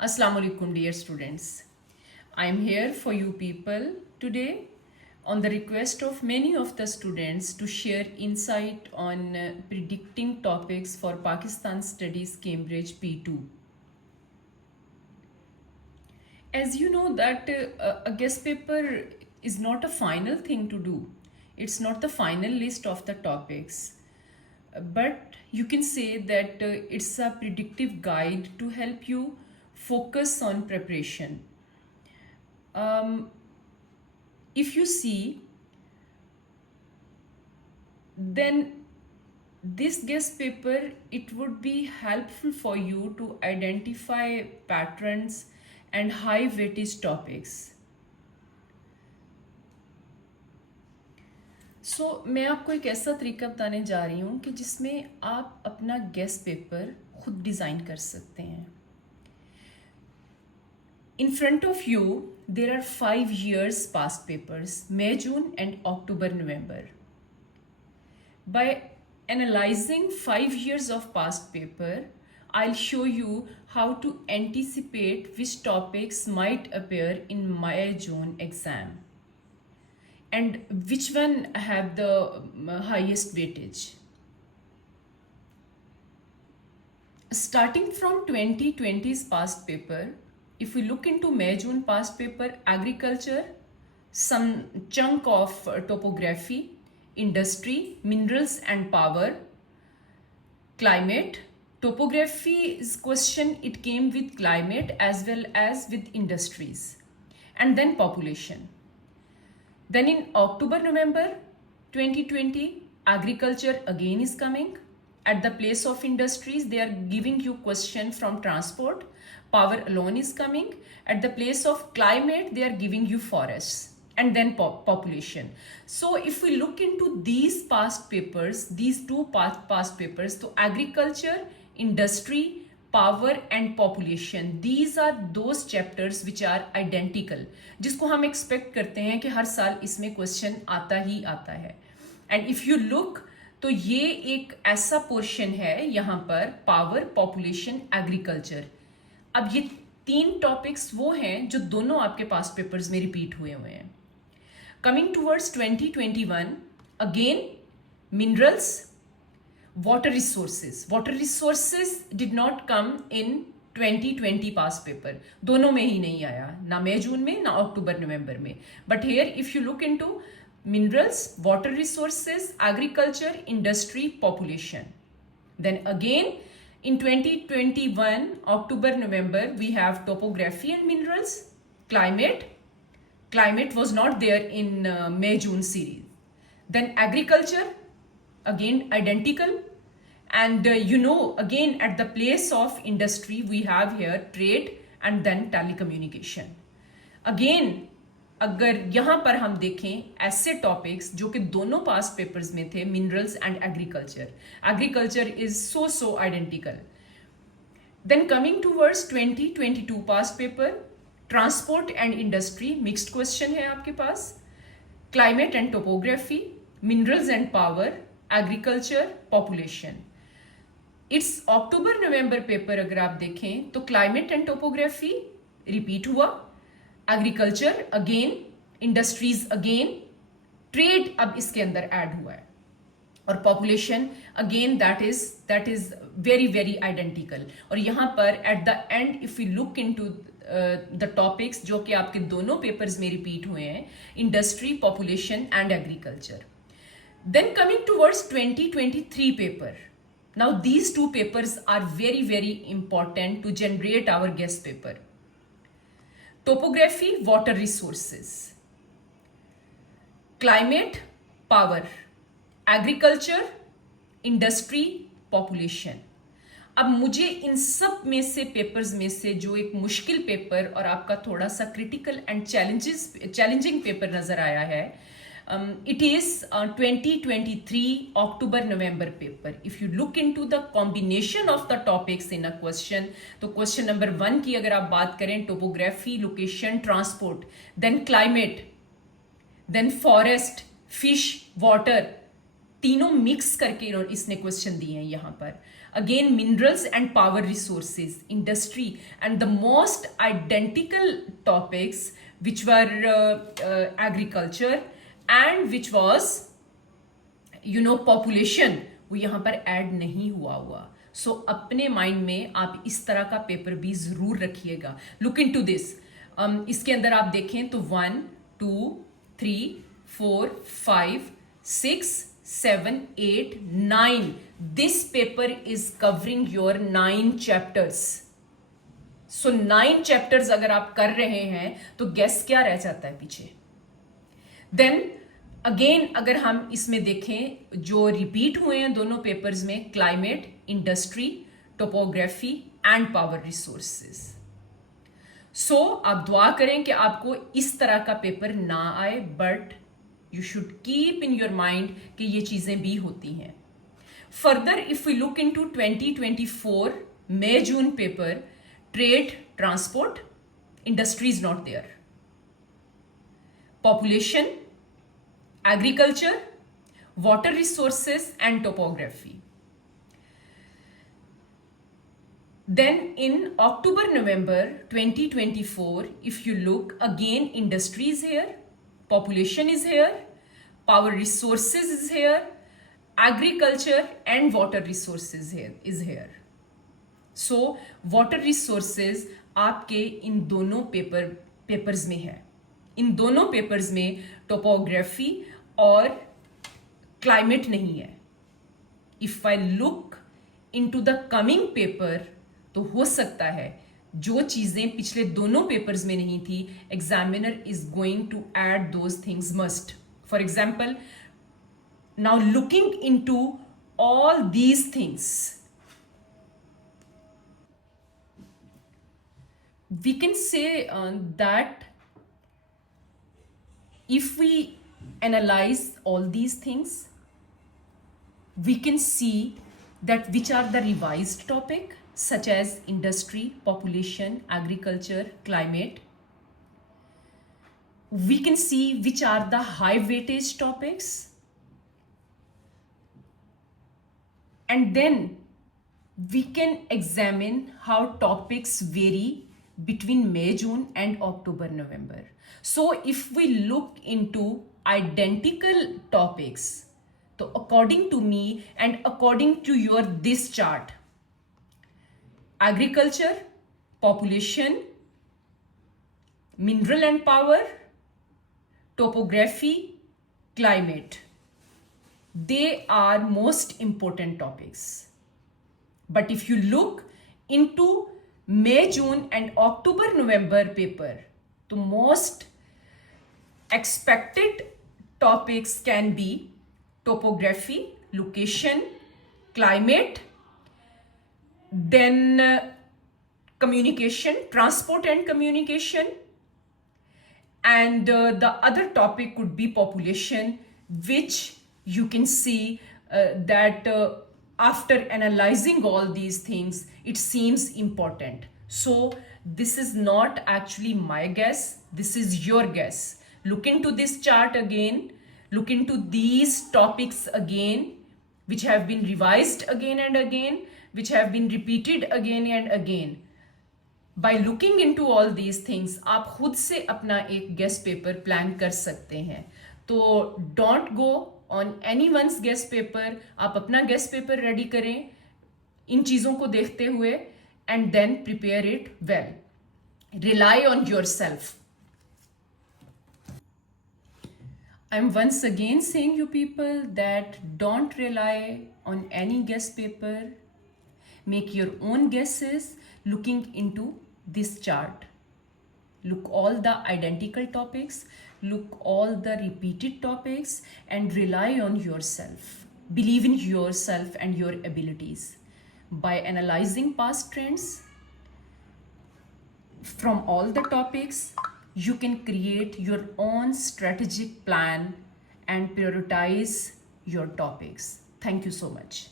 Assalamu alaikum, dear students. I am here for you people today on the request of many of the students to share insight on predicting topics for Pakistan Studies Cambridge P2. As you know that a guest paper is not a final thing to do. It's not the final list of the topics. But you can say that it's a predictive guide to help you focus on preparation. If you see, then this guest paper, it would be helpful for you to identify patterns and high weightage topics. मैं आपको एक ऐसा तरीका बताने जा रही हूँ कि जिसमें आप अपना गेस्ट पेपर खुद डिज़ाइन कर सकते हैं. In front of you, there are 5 years past papers, May, June and October, November. By analyzing 5 years of past paper, I'll show you how to anticipate which topics might appear in May, June exam and which one have the highest weightage. Starting from 2020's past paper, if we look into May, June past paper, agriculture, some chunk of topography, industry, minerals and power, climate. Topography's question, it came with climate as well as with industries, and then population. Then in October, November 2020, agriculture again is coming. At the place of industries, they are giving you question from transport. Power alone is coming. At the place of climate, they are giving you forests and then population. So if we look into these past papers, these two past papers, so agriculture, industry, power and population, these are those chapters which are identical, जिसको हम expect करते हैं कि हर साल इसमें question आता ही आता है. And if you look, तो ये एक ऐसा पोर्शन है यहाँ पर पावर, पॉपुलेशन, एग्रीकल्चर. अब ये 3 टॉपिक्स वो हैं जो दोनों आपके पास पेपर्स में रिपीट हुए हैं. Coming towards 2021, again minerals, water resources. Water resources did not come in 2020 past paper. दोनों में ही नहीं आया, ना मई जून में ना अक्टूबर नवंबर में. But here if you look into minerals, water resources, agriculture, industry, population. Then again in 2021 October November we have topography and minerals, climate. Climate was not there in May June series. Then agriculture, again identical. And again at the place of industry we have here trade and then telecommunication. Again अगर यहाँ पर हम देखें ऐसे topics जो कि दोनों पास papers में थे, minerals and agriculture. Agriculture is so identical. Then coming towards 2022 past paper, transport and industry mixed question है आपके पास, climate and topography, minerals and power, agriculture, population. It's October November paper अगर आप देखें तो क्लाइमेट एंड टोपोग्राफी रिपीट हुआ, agriculture again, industries again, trade अब इसके अंदर ऐड हुआ है, और population again that is very identical. और यहाँ पर at the and if you look into the topics जो कि आपके दोनों पेपर्स में रिपीट हुए हैं, industry, population and agriculture. Then coming towards 2023 paper. Now these two papers are very important to generate our guest paper. Topography, water resources, climate, power, agriculture, industry, population. अब मुझे इन सब में से पेपर्स में से जो एक मुश्किल पेपर और आपका थोड़ा सा क्रिटिकल एंड चैलेंजिंग पेपर नजर आया है, it is 2023 October November paper. If you look into the combination of the topics in a question, तो क्वेश्चन नंबर 1 की अगर आप बात करें, topography, location, transport, then climate, then forest, fish, water, तीनों मिक्स करके इसने क्वेश्चन दिए हैं यहाँ पर. again minerals and power resources, industry, and the most identical topics which were agriculture and which was population, वो यहाँ पर ऐड नहीं हुआ. सो अपने माइंड में आप इस तरह का पेपर भी जरूर रखिएगा. Look into this. इसके अंदर आप देखें तो 1 2 3 4 5 6 7 8 9. This paper is covering your 9 chapters. So 9 chapters अगर आप कर रहे हैं तो गेस क्या रह जाता है पीछे. देन अगेन अगर हम इसमें देखें जो रिपीट हुए हैं दोनों पेपर्स में, climate, industry, topography and power resources. So आप दुआ करें कि आपको इस तरह का पेपर ना आए, but you should keep in your mind कि ये चीजें भी होती हैं. Further if we look into 2024 May June paper, trade, transport, industry is not there. Population, agriculture, water resources and topography. Then in October November 2024, if you look again, industry is here, population is here, power resources is here, agriculture and water resources is here. So water resources आपके इन दोनों papers में है. इन दोनों papers में topography और climate नहीं है. If I look into the coming paper तो हो सकता है जो चीजें पिछले दोनों पेपर्स में नहीं थी, examiner is going to add those things must. For example, now looking into all these things, we can say that if we analyze all these things, we can see that which are the revised topic such as industry, population, agriculture, climate. We can see which are the high weightage topics, and then we can examine how topics vary between May, June and October, November. So if we look into identical topics, so according to me and according to your this chart, agriculture, population, mineral and power, topography, climate, they are most important topics. But if you look into May, June and October, November paper, the most expected topics can be topography, location, climate, then communication, transport and communication, and the other topic could be population, which you can see that after analyzing all these things, it seems important. So this is not actually my guess, this is your guess. Look into this chart again, look into these topics again, which have been revised again and again, which have been repeated again and again. By looking into all these things, आप खुद से अपना एक guest paper plan कर सकते हैं. तो don't go on anyone's guessed paper. आप अपना गेस्ट पेपर रेडी करें इन चीज़ों को देखते हुए, and then prepare it well. Rely on yourself. I'm once again saying you people that don't rely on any guest paper. Make your own guesses looking into this chart. Look all the identical topics, look all the repeated topics, and rely on yourself. Believe in yourself and your abilities. By analyzing past trends from all the topics, you can create your own strategic plan and prioritize your topics. Thank you so much.